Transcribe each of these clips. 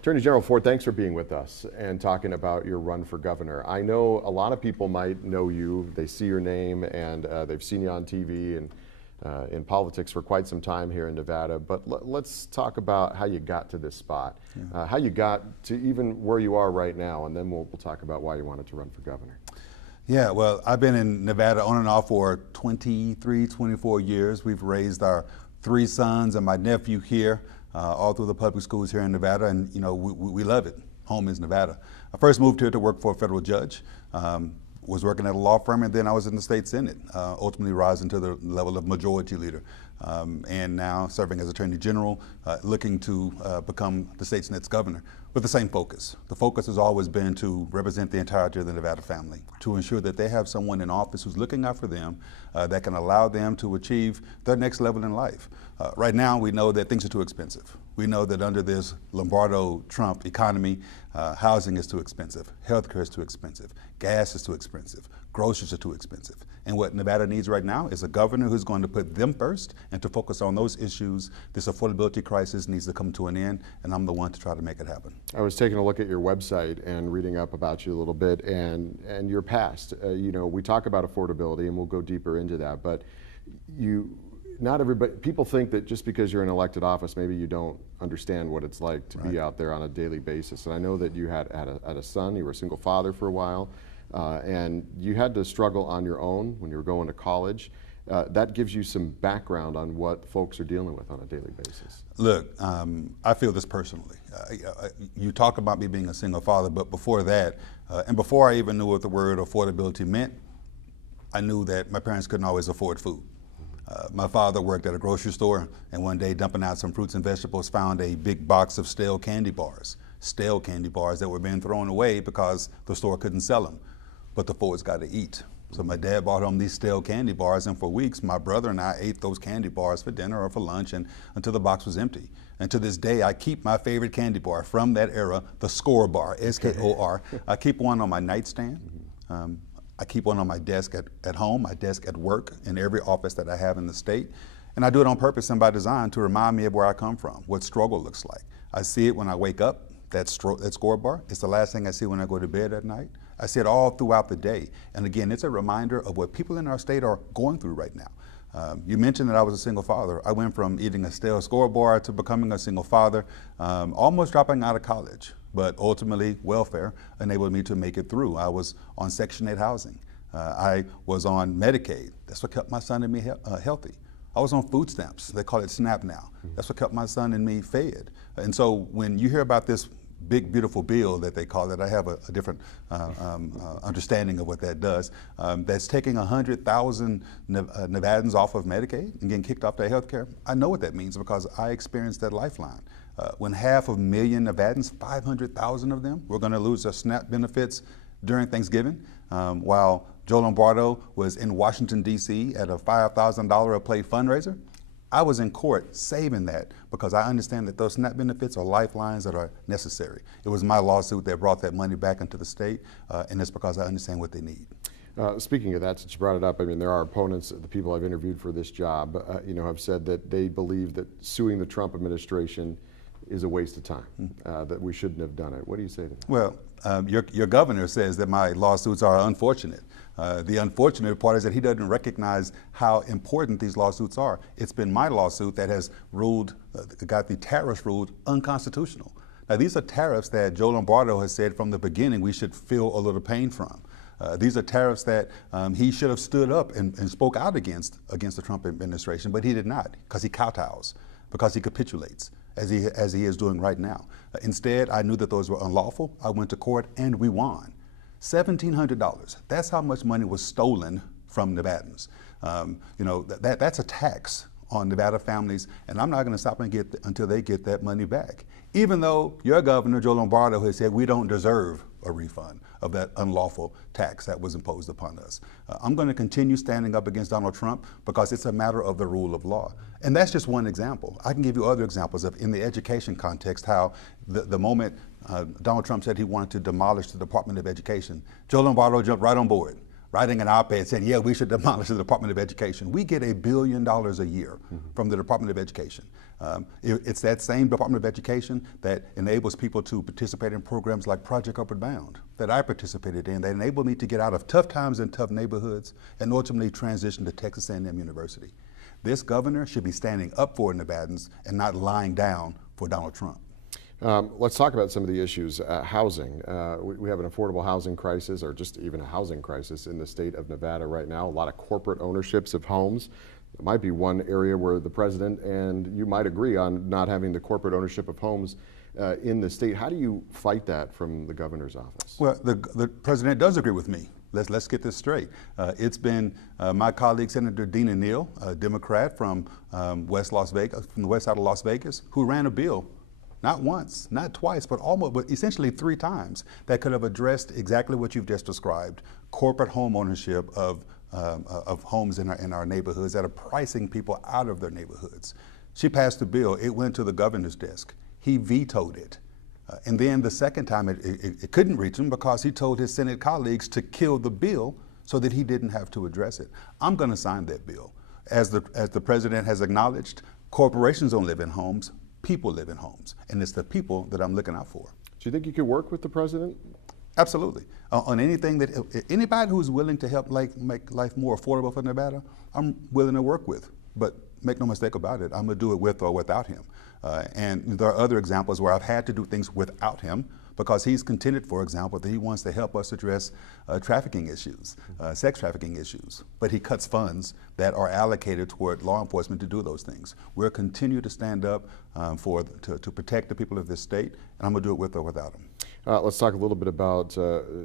Attorney General Ford, thanks for being with us and talking about your run for governor. I know a lot of people might know you, they see your name, and they've seen you on TV and in politics for quite some time here in Nevada, but let's talk about how you got to this spot, how you got to even where you are right now, and then we'll talk about why you wanted to run for governor. Yeah, well, I've been in Nevada on and off for 23, 24 years. We've raised our 3 sons and my nephew here, all through the public schools here in Nevada, and you know, we love it. Home is Nevada. I first moved here to work for a federal judge, was working at a law firm, and then I was in the state Senate, ultimately rising to the level of majority leader, and now serving as Attorney General, looking to become the state Senate's governor with the same focus. The focus has always been to represent the entirety of the Nevada family, to ensure that they have someone in office who's looking out for them, that can allow them to achieve their next level in life. Right now, we know that things are too expensive. We know that under this Lombardo-Trump economy, housing is too expensive, healthcare is too expensive, gas is too expensive, groceries are too expensive. And what Nevada needs right now is a governor who's going to put them first and to focus on those issues. This affordability crisis needs to come to an end, and I'm the one to try to make it happen. I was taking a look at your website and reading up about you a little bit and your past. You know, we talk about affordability, and we'll go deeper into that, but not everybody, people think that just because you're in elected office, maybe you don't understand what it's like to be out there on a daily basis. And I know that you had a son, you were a single father for a while, and you had to struggle on your own when you were going to college. That gives you some background on what folks are dealing with on a daily basis. Look, I feel this personally. You talk about me being a single father, but before that, and before I even knew what the word affordability meant, I knew that my parents couldn't always afford food. My father worked at a grocery store, and one day dumping out some fruits and vegetables, found a big box of stale candy bars that were being thrown away because the store couldn't sell them. But the Fords got to eat. So my dad bought home these stale candy bars, and for weeks my brother and I ate those candy bars for dinner or for lunch and until the box was empty. And to this day, I keep my favorite candy bar from that era, the Skor bar, S-K-O-R. I keep one on my nightstand. I keep one on my desk at home, my desk at work, in every office that I have in the state. And I do it on purpose and by design to remind me of where I come from, what struggle looks like. I see it when I wake up, that Skor bar. It's the last thing I see when I go to bed at night. I see it all throughout the day. And again, it's a reminder of what people in our state are going through right now. You mentioned that I was a single father. I went from eating a stale Skor bar to becoming a single father, almost dropping out of college. But ultimately, welfare enabled me to make it through. I was on Section 8 housing. I was on Medicaid. That's what kept my son and me healthy. I was on food stamps. They call it SNAP now. That's what kept my son and me fed. And so when you hear about this big, beautiful bill that they call it, I have a different understanding of what that does, that's taking 100,000 Nevadans off of Medicaid and getting kicked off their health care. I know what that means because I experienced that lifeline. When 500,000 Nevadans, 500,000 of them, were going to lose their SNAP benefits during Thanksgiving, while Joe Lombardo was in Washington, D.C. at a $5,000 a play fundraiser, I was in court saving that because I understand that those SNAP benefits are lifelines that are necessary. It was my lawsuit that brought that money back into the state, and it's because I understand what they need. Speaking of that, since you brought it up, I mean, there are opponents, the people I've interviewed for this job, you know, have said that they believe that suing the Trump administration is a waste of time, that we shouldn't have done it. What do you say to that? Well, your governor says that my lawsuits are unfortunate. The unfortunate part is that he doesn't recognize how important these lawsuits are. It's been my lawsuit that has ruled, got the tariffs ruled unconstitutional. Now, these are tariffs that Joe Lombardo has said from the beginning we should feel a little pain from. These are tariffs that he should have stood up and spoke out against the Trump administration, but he did not, because he kowtows, because he capitulates, as he is doing right now. Instead, I knew that those were unlawful. I went to court and we won. $1,700. That's how much money was stolen from Nevadans. You know, that's a tax on Nevada families, and I'm not going to stop until they get that money back. Even though your governor, Joe Lombardo, has said we don't deserve a refund of that unlawful tax that was imposed upon us. I'm going to continue standing up against Donald Trump because it's a matter of the rule of law. And that's just one example. I can give you other examples of, in the education context, how the moment Donald Trump said he wanted to demolish the Department of Education, Joe Lombardo jumped right on board. writing an op-ed saying, yeah, we should demolish the Department of Education. We get $1 billion a year from the Department of Education. It's that same Department of Education that enables people to participate in programs like Project Upward Bound that I participated in, that enabled me to get out of tough times and tough neighborhoods and ultimately transition to Texas A&M University. This governor should be standing up for Nevadans and not lying down for Donald Trump. Let's talk about some of the issues. Housing. We have an affordable housing crisis, or just even a housing crisis in the state of Nevada right now. A lot of corporate ownerships of homes. It might be one area where the president and you might agree on not having the corporate ownership of homes in the state. How do you fight that from the governor's office? Well, the president does agree with me. Let's get this straight. It's been my colleague, Senator Dina Neal, a Democrat from West Las Vegas, from the west side of Las Vegas, who ran a bill, not once, not twice, but essentially 3 times, that could have addressed exactly what you've just described: corporate home ownership of homes in our neighborhoods that are pricing people out of their neighborhoods. She passed the bill. It went to the governor's desk. He vetoed it. And then the second time it couldn't reach him because he told his Senate colleagues to kill the bill so that he didn't have to address it. I'm going to sign that bill. As the president has acknowledged, corporations don't live in homes, people live in homes. And it's the people that I'm looking out for. Do you think you could work with the president? Absolutely. On anything that, anybody who's willing to help make life more affordable for Nevada, I'm willing to work with. But make no mistake about it, I'm going to do it with or without him. And there are other examples where I've had to do things without him because he's contended, for example, that he wants to help us address trafficking issues, sex trafficking issues. But he cuts funds that are allocated toward law enforcement to do those things. We'll continue to stand up to protect the people of this state, and I'm going to do it with or without him. Let's talk a little bit about,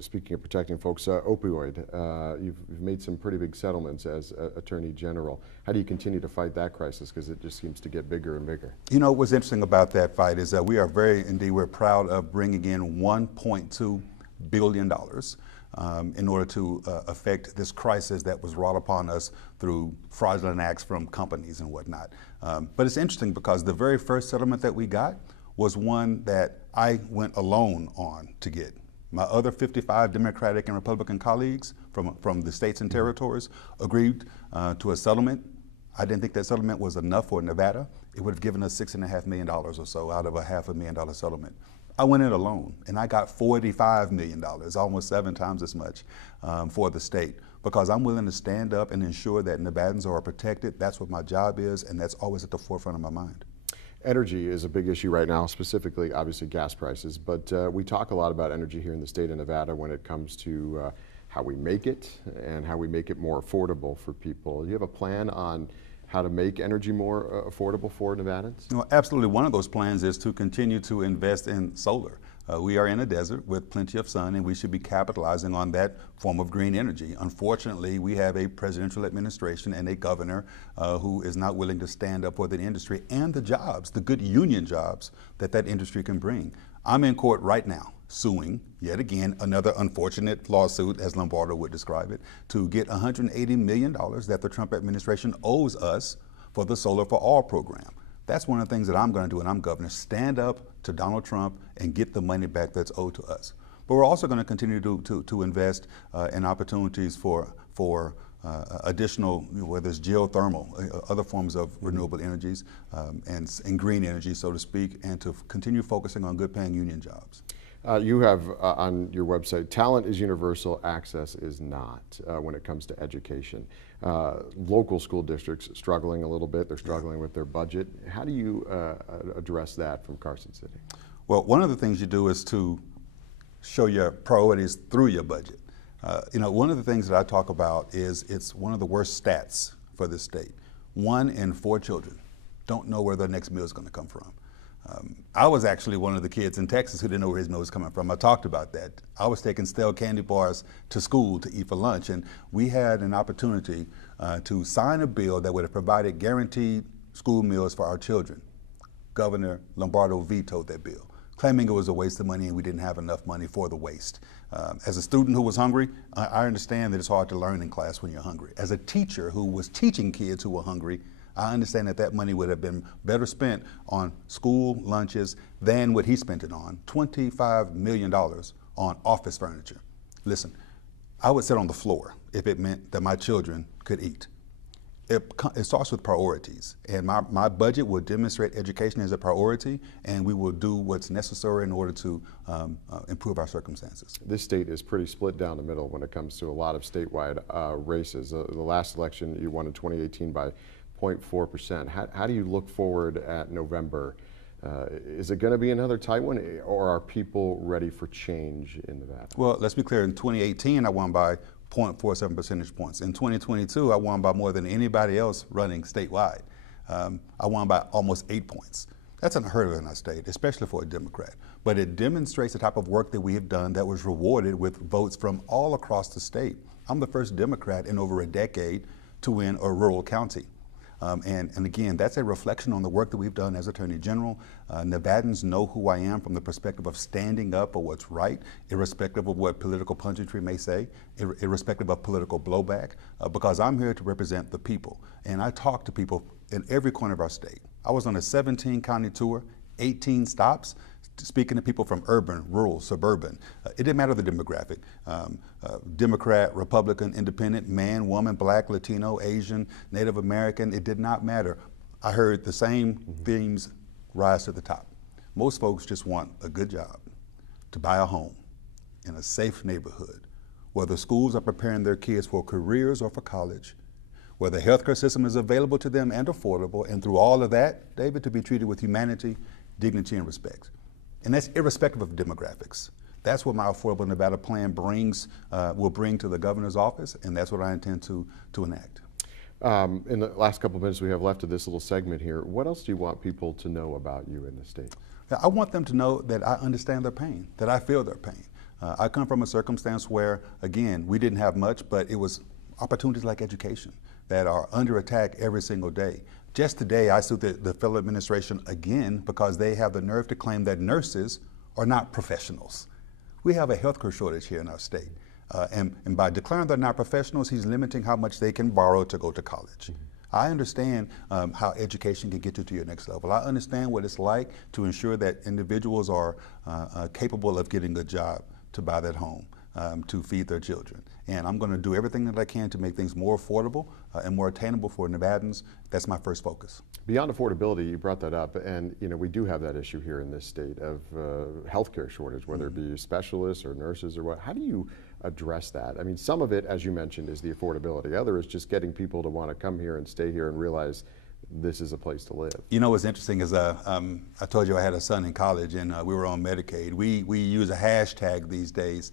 speaking of protecting folks, opioid. You've made some pretty big settlements as Attorney General. How do you continue to fight that crisis? Because it just seems to get bigger and bigger. You know, what's interesting about that fight is that we are we're proud of bringing in $1.2 billion in order to affect this crisis that was wrought upon us through fraudulent acts from companies and whatnot. But it's interesting because the very first settlement that we got was one that I went alone on to get. My other 55 Democratic and Republican colleagues from the states and territories agreed to a settlement. I didn't think that settlement was enough for Nevada. It would have given us $6.5 million or so out of a $500,000 settlement. I went in alone and I got $45 million, almost 7 times as much for the state, because I'm willing to stand up and ensure that Nevadans are protected. That's what my job is, and that's always at the forefront of my mind. Energy is a big issue right now, specifically, obviously, gas prices. But we talk a lot about energy here in the state of Nevada when it comes to how we make it and how we make it more affordable for people. Do you have a plan on how to make energy more affordable for Nevadans? No, absolutely. One of those plans is to continue to invest in solar. We are in a desert with plenty of sun, and we should be capitalizing on that form of green energy. Unfortunately, we have a presidential administration and a governor who is not willing to stand up for the industry and the jobs, the good union jobs that industry can bring. I'm in court right now suing, yet again, another unfortunate lawsuit, as Lombardo would describe it, to get $180 million that the Trump administration owes us for the Solar for All program. That's one of the things that I'm going to do, and I'm governor, stand up to Donald Trump and get the money back that's owed to us. But we're also going to continue to invest in opportunities for additional, whether it's geothermal, other forms of renewable energies, and green energy, so to speak, and to continue focusing on good-paying union jobs. You have on your website, talent is universal, access is not when it comes to education. Local school districts struggling a little bit, they're struggling with their budget. How do you address that from Carson City? Well, one of the things you do is to show your priorities through your budget. One of the things that I talk about is it's one of the worst stats for this state. 1 in 4 children don't know where their next meal is going to come from. I was actually one of the kids in Texas who didn't know where his meal was coming from. I talked about that. I was taking stale candy bars to school to eat for lunch, and we had an opportunity to sign a bill that would have provided guaranteed school meals for our children. Governor Lombardo vetoed that bill, claiming it was a waste of money and we didn't have enough money for the waste. As a student who was hungry, I understand that it's hard to learn in class when you're hungry. As a teacher who was teaching kids who were hungry, I understand that money would have been better spent on school lunches than what he spent it on, $25 million on office furniture. Listen, I would sit on the floor if it meant that my children could eat. It starts with priorities, and my budget will demonstrate education as a priority, and we will do what's necessary in order to improve our circumstances. This state is pretty split down the middle when it comes to a lot of statewide races. The last election you won in 2018 by 0.4%. How do you look forward at November? Is it going to be another tight one, or are people ready for change in Nevada? Well, let's be clear. In 2018, I won by 0.47 percentage points. In 2022, I won by more than anybody else running statewide. I won by almost 8 points. That's unheard of in our state, especially for a Democrat. But it demonstrates the type of work that we have done that was rewarded with votes from all across the state. I'm the first Democrat in over a decade to win a rural county. And again, that's a reflection on the work that we've done as Attorney General. Nevadans know who I am from the perspective of standing up for what's right, irrespective of what political punditry may say, irrespective of political blowback, because I'm here to represent the people. And I talk to people in every corner of our state. I was on a 17-county tour, 18 stops, speaking to people from urban, rural, suburban. It didn't matter the demographic. Democrat, Republican, independent, man, woman, black, Latino, Asian, Native American, it did not matter. I heard the same themes rise to the top. Most folks just want a good job, to buy a home in a safe neighborhood, where the schools are preparing their kids for careers or for college, where the healthcare system is available to them and affordable, and through all of that, David, to be treated with humanity, dignity, and respect. And that's irrespective of demographics. That's what my Affordable Nevada plan will bring to the governor's office, and that's what I intend to enact. In the last couple of minutes we have left of this little segment here, what else do you want people to know about you in the state? I want them to know that I understand their pain, that I feel their pain. I come from a circumstance where, again, we didn't have much, but it was opportunities like education that are under attack every single day. Just today, I sued the federal administration again because they have the nerve to claim that nurses are not professionals. We have a healthcare shortage here in our state. And by declaring they're not professionals, he's limiting how much they can borrow to go to college. I understand how education can get you to your next level. I understand what it's like to ensure that individuals are capable of getting a job, to buy that home, to feed their children. And I'm going to do everything that I can to make things more affordable and more attainable for Nevadans. That's my first focus. Beyond affordability, you brought that up, and we do have that issue here in this state of healthcare shortage, whether it be specialists or nurses or what. How do you address that? I mean, some of it, as you mentioned, is the affordability. Other is just getting people to want to come here and stay here and realize this is a place to live. You know what's interesting is I told you I had a son in college and we were on Medicaid. We use a hashtag these days.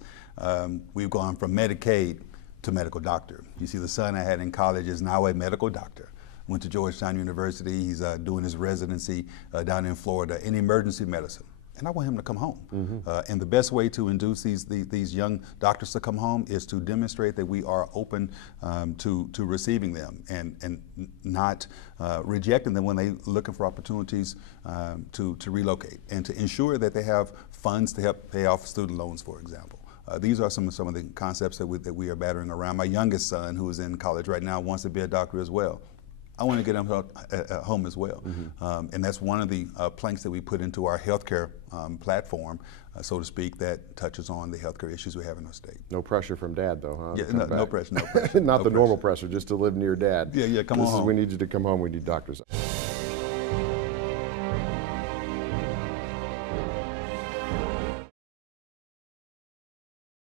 We've gone from Medicaid to medical doctor. You see, the son I had in college is now a medical doctor. Went to Georgetown University. He's doing his residency down in Florida in emergency medicine. And I want him to come home. And the best way to induce these young doctors to come home is to demonstrate that we are open to receiving them and not rejecting them when they're looking for opportunities to relocate, and to ensure that they have funds to help pay off student loans, for example. These are some of the concepts that we are battering around. My youngest son, who is in college right now, wants to be a doctor as well. I want to get him home as well. And that's one of the planks that we put into our healthcare platform, so to speak, that touches on the healthcare issues we have in our state. No pressure from dad, though, huh? Yeah, no pressure, no pressure. Not the normal pressure, just to live near dad. Yeah, come on home. We need you to come home, we need doctors.